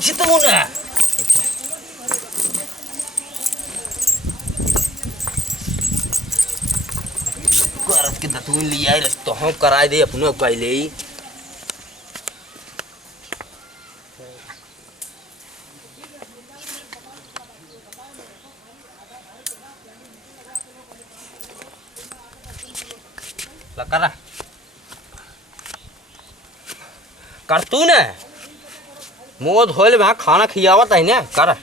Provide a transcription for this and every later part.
बैठ तो ना करत के दतून लिया रे तो हम कराए दे अपनो पहले ही लकरा कर तू ने मुंह धोले वहां खाना खियावत है ना कर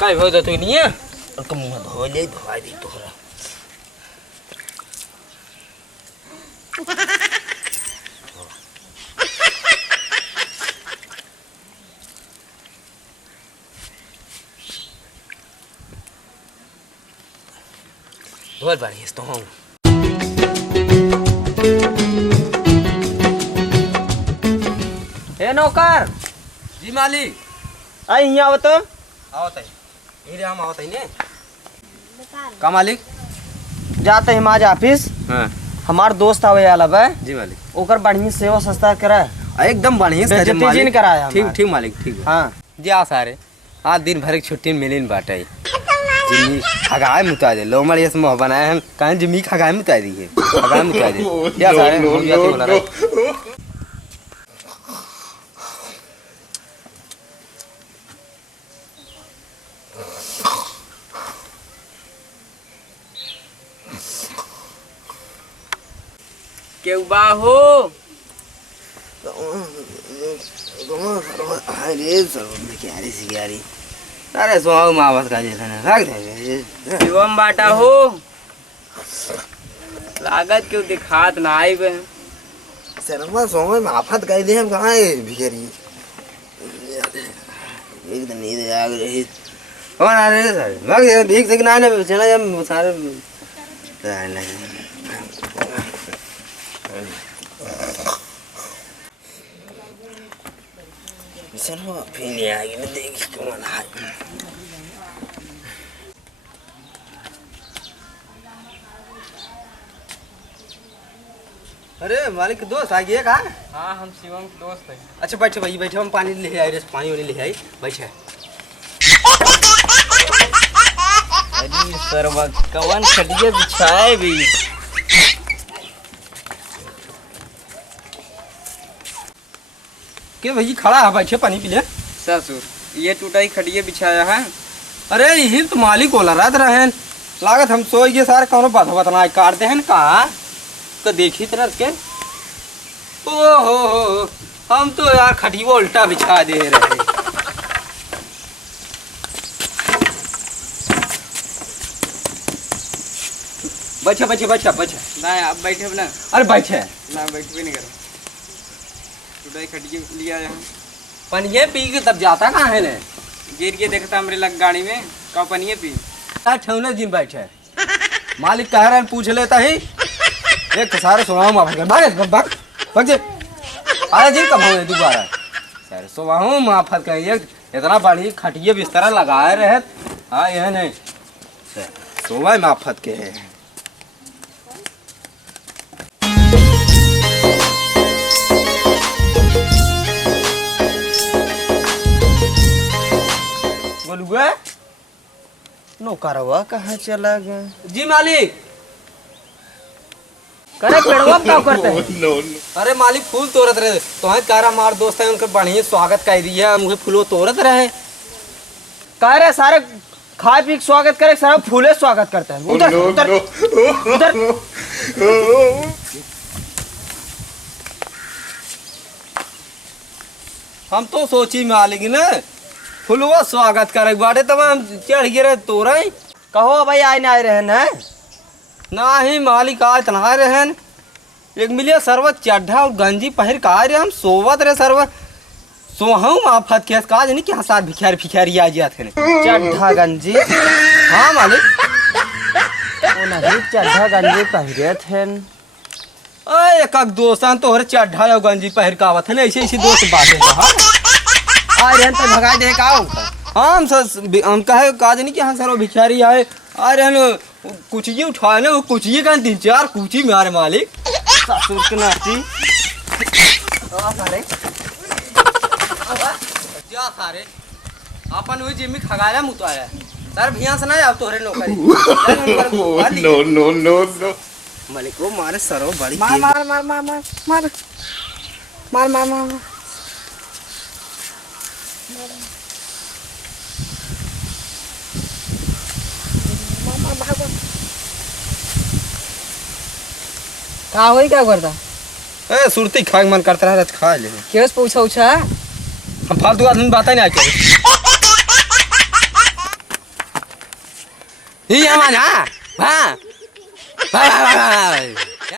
काय हो तो नहीं है और मुंह धोले धोआ दे तोरा धोल बारी इस तो हूं ए नौकर जी मालिक आई यहाँ आवत आवत है ये हम आवत है ने का मालिक जाते हैं आज ऑफिस। हां हमार दोस्त आवे आला बे जी मालिक ओकर बढ़िया सेवा सस्ता करे एकदम बढ़िया से मालिक कराया ठीक ठीक मालिक ठीक हां जा सारे आज दिन भर की छुट्टी मिलिन बाटे जिमी खगाए मुता दे लोमड़ ये समूह बनाए हम कहीं जिमी खगाए मुता दी है खगाए मुता दे या सारे हम जाते बोला रहे केउ बाहो अरे सब क्या रे सिगारी अरे सुहाओ मावस का जैसा ना रख दे शिवम बाटा हो लागत क्यों दिखात ना आई बे शर्मा सोमे माफत कह दे हम कहां है भिखारी एकदम नींद आ रही कौन आ रहे सर भाग भीख से ना ने चला जब सारे शर्मा फिर आएगी ना देख कौन है अरे मालिक दोस्त आ गया कहाँ? हाँ हम शिवम के दोस्त हैं। अच्छा बैठे भाई बैठे हम पानी ले आए पानी वाली ले आए बैठे अरे सरवा कवन खटिया बिछाए भी के भाई खड़ा है बैठे पानी पी ले ससुर ये टूटाई खटिया बिछाया है। अरे यही तो मालिक बोला रात रहे लागत हम सो गए सारे कौन बात बतना काटते हैं कहा तो देखी तरह के ओ हो हम तो यार खटिया उल्टा बिछा दे रहे बच्चा बच्चा बच्चा बच्चा ना आप बैठे ना अरे बैठे ना बैठ भी नहीं करो टूटाई खटिया लिया यहाँ पनिये पी के तब जाता कहाँ है ने गिर के देखता मेरे लग गाड़ी में का पनिए पी ठेवने दिन बैठे मालिक कह रहे पूछ लेता ही एक तो सारे सुनाओ माफ कर भाग भाग भाग जे अरे जी कब हो दोबारा सारे सुनाओ माफत कर एक इतना बड़ी खटिया बिस्तर लगाए रहे हाँ यह नहीं सुबह माफत के है बोलुआ नौकरवा कहाँ चला गया? जी मालिक करे पेड़वा क्या करते हैं? अरे मालिक फूल तोड़त रहे तो कारा हमार दोस्त है उनका बढ़िया स्वागत कर दिया मुझे फूलो तोड़त रहे कह रहे सारे खा पी के स्वागत करे सारा फूले स्वागत करते हैं उधर उधर उधर हम तो सोची मालिक ने फुलवा स्वागत करे बाटे तब हम चढ़ गिरे तोड़े कहो भाई आए ना आए रहे ना ना ही मालिक आज तना रहे एक मिलिया सर्व चड्ढा और गंजी पहर का रहे हम सोवत रहे सर्व सोहू माफत के काज नहीं क्या साथ भिखारी भिखारी आ जाते हैं चड्ढा गंजी हाँ मालिक ओ नहीं चड्ढा गंजी पहरे थे अरे एक दोस्तान तोहरे चड्ढा और गंजी पहर का आवत है ऐसे ऐसी दोस्त बातें आ रहे तो भगाई दे का हम कहे काज नहीं कि हाँ सर भिखारी आए आ रहे कुछ ये उठाया ना वो कुछ ये का 3-4 कुची मारे मालिक ससुर के नाती जा सारे अपन वही जिम्मी खगाया मुताया सर भैया से ना जाओ तोहरे नौकरी नो नो नो नो मालिक को मारे सरो बड़ी मार मार मार मार मार मार मार मार मार का होई क्या करता ए सुरती खाए मन करता है खा ले केस पूछा उछा हम फालतू आदमी बात ही नहीं करे ही हमारा हां हां